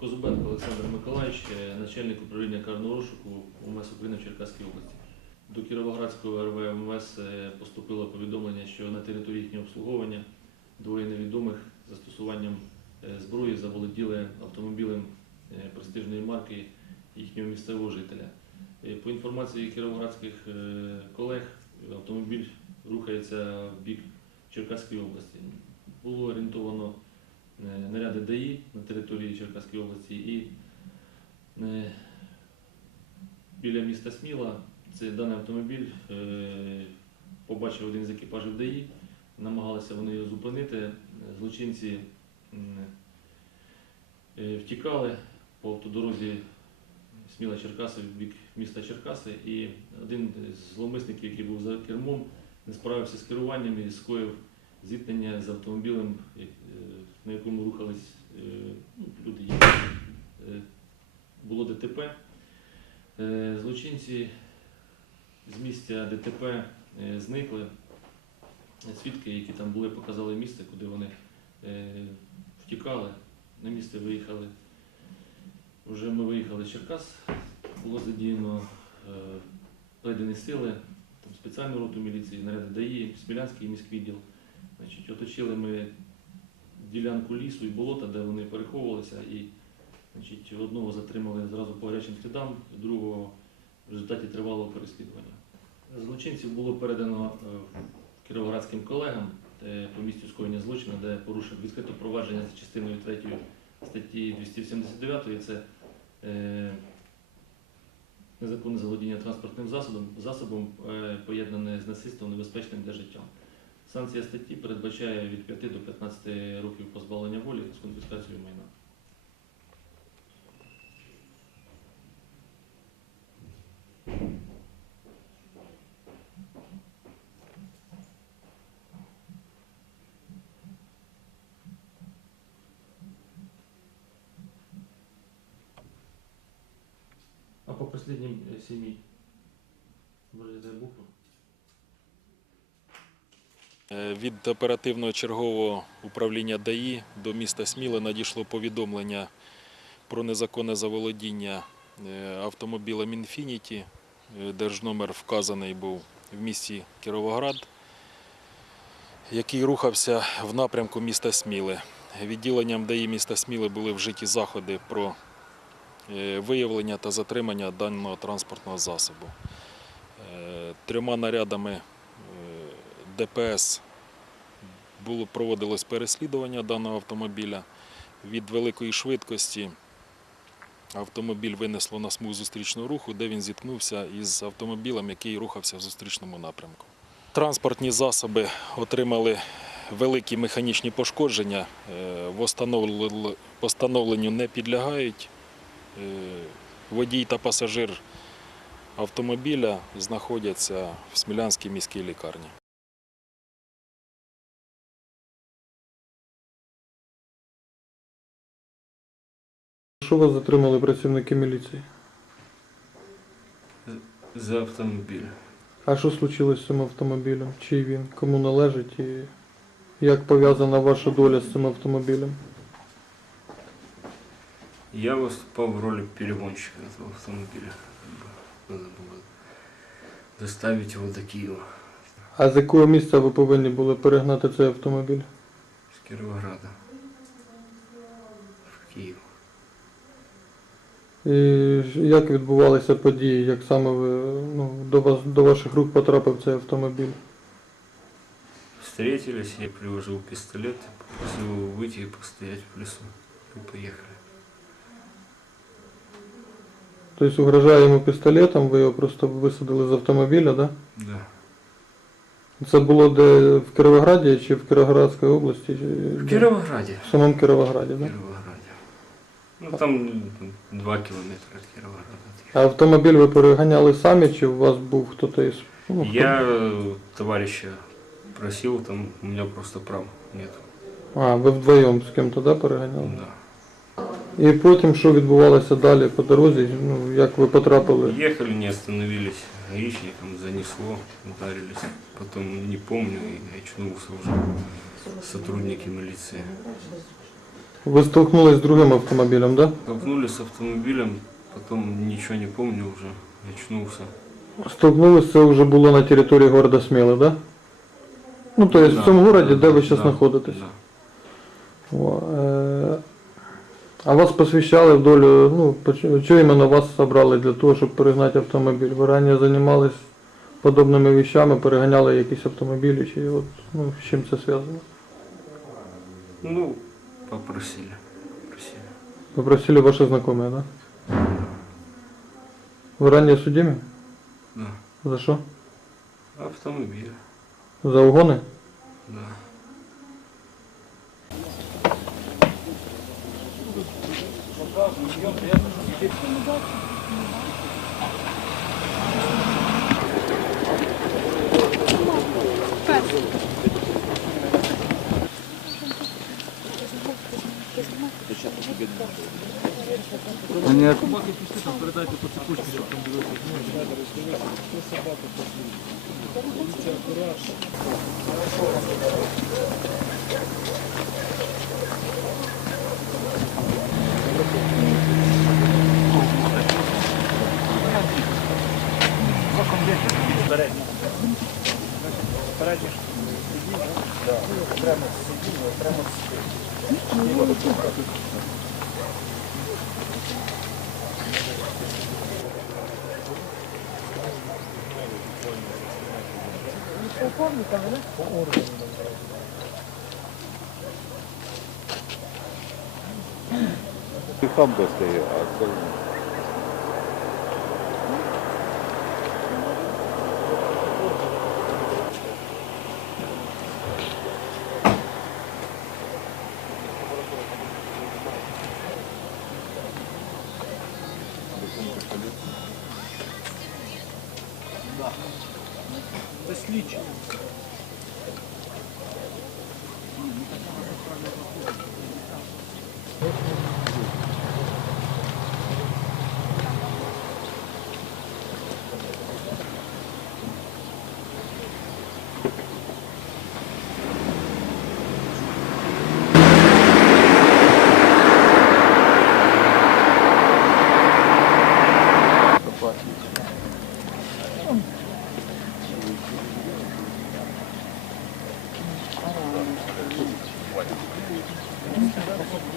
Козубенко Олександр Миколаївич, е, начальник управління карного розшуку УМС України в Черкаській області. До Кіровоградського РВ МВС е, поступило повідомлення, що на території їхнього обслуговування двоє невідомих застосуванням е, зброї заволоділи автомобілем престижної марки їхнього місцевого жителя. По інформації кіровоградських колег, автомобіль рухається в бік Черкаської області. Було орієнтовано наряди ДАІ на території Черкаської області і е, біля міста Сміла. Це даний автомобіль е, побачив один з екіпажів ДАІ, намагалися вони його зупинити. Злочинці е, втікали по автодорозі Сміла Черкаси в бік міста Черкаси, і один з зловмисників, який був за кермом, не справився з керуванням і скоїв зіткнення з автомобілем, е, на якому рухались е, ну, люди. е, Було ДТП. Злочинці з місця ДТП зникли. Свідки, які там були, показали місце, куди вони втікали. На місце виїхали. Вже ми виїхали з Черкас, було задіяно передані сили, там спеціальну роту міліції, наряди ДАІ, Смілянський міськвідділ. Значить, оточили ми ділянку лісу і болота, де вони переховувалися, і значить, одного затримали зразу по гарячим слідам, другого в результаті тривалого переслідування. Злочинців було передано е, кіровоградським колегам е, по місцю скоєння злочину, де порушив відкрито провадження за частиною 3 статті 279, це е, незаконне заволодіння транспортним засобом, засобом поєднане з насильством небезпечним для життя. Санкція статті передбачає від 5 до 15 років позбавлення волі з конфіскацією майна. А по последним э, семи, дай букву? Від оперативного чергового управління ДАІ до міста Сміли надійшло повідомлення про незаконне заволодіння е, автомобілем Інфініті. Е, Держномер вказаний був в місті Кіровоград, який рухався в напрямку міста Сміли. Відділенням ДАІ міста Сміли були вжиті заходи про е, виявлення та затримання даного транспортного засобу. Е, Трьома нарядами е, ДПС було проводилось переслідування даного автомобіля. Від великої швидкості автомобіль винесло на смуг зустрічного руху, де він зіткнувся із автомобілем, який рухався в зустрічному напрямку. Транспортні засоби отримали великі механічні пошкодження, е, постановленню не підлягають. Е, Водій та пасажир автомобіля знаходяться в Смілянській міській лікарні. Що вас затримали працівники міліції? За автомобіль. А що случилось з цим автомобілем? Чий він? Кому належить і як пов'язана ваша доля з цим автомобілем? Я выступал в роли перегонщика этого автомобиля. Как бы Надо было доставить его до Киева А з якого місця ви повинні були перегнати цей автомобіль? с Кировограда в Киев. І як відбувалися події? Як саме ви ну, до вас до ваших рук потрапив цей автомобіль? Встретились, я приложил пистолет, попросил его выйти и постоять в лесу. И поехали. Тобто угрожає йому пістолетом, ви його просто висадили з автомобіля, да? Да. Це було де в Кіровограді чи в Кіровоградській області? В де? Кировограде. В самому Кіровограді, В да? Кировограде. Ну там два километра от Кировограда. А автомобіль ви переганяли самі, чи у вас був хтось із. Ну, хто- Я э, товарища просил, там у меня просто прав нет. А, ви вдвоєм з ким-то, да, переганяли? Да. І потім що відбувалося далі по дорозі? Ну, як ви потрапили? Ехали, не остановились, гаишником занесло, ударились. Потом не помню и очнулся уже сотрудники милиции. Ви столкнулись з другим автомобілем, да? Столкнулись с автомобилем, потом ничего не помню уже, очнулся. Столкнулись, це вже було на території города Сміли, да? Ну, то есть Да, в цьому городі, да, де ви зараз да, знаходитесь. да. О, е, А вас посвящали в долю, ну, поч- що іменно вас обрали для того, щоб перегнати автомобіль? Ви раніше займались подобними вещами, переганяли якісь автомобілі, чи от, ну, з чим це зв'язано? Ну, попросили. Попросили. Попросили ваши знакомые, да? Вы ранее судимы? Да. За что? Автомобиль, За угоны? да. Понятно. Собаки пішли, там передайте по цепочці, щоб там дивитися. Передні. Передні сидіння, окремо сидіння, окремо сидіння. ここみたいな。Come to stay here. Да. Це слідчий. 本当だ。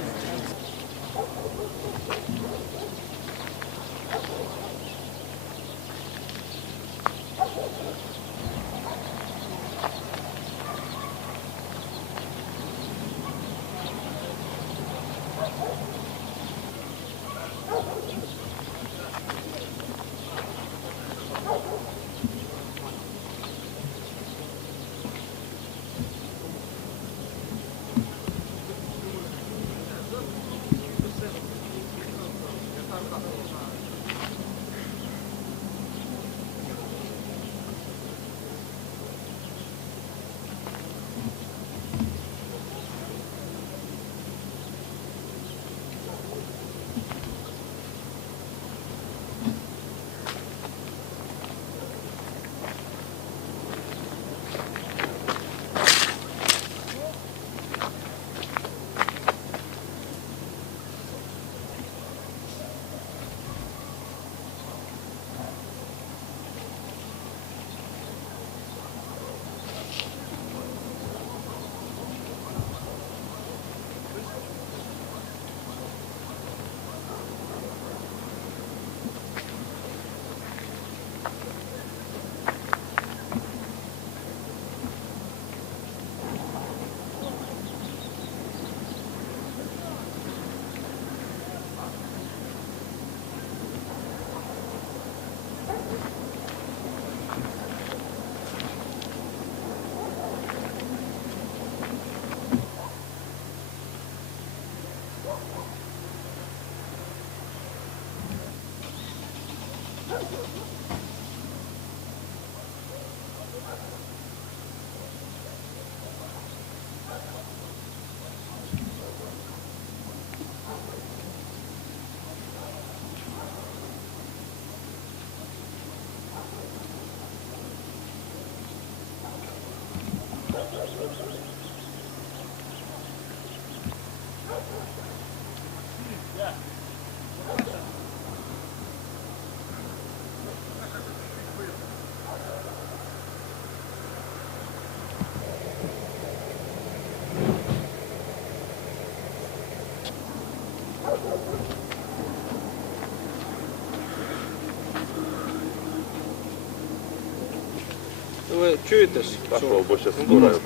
Чуете? Так, обо сейчас.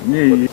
Не,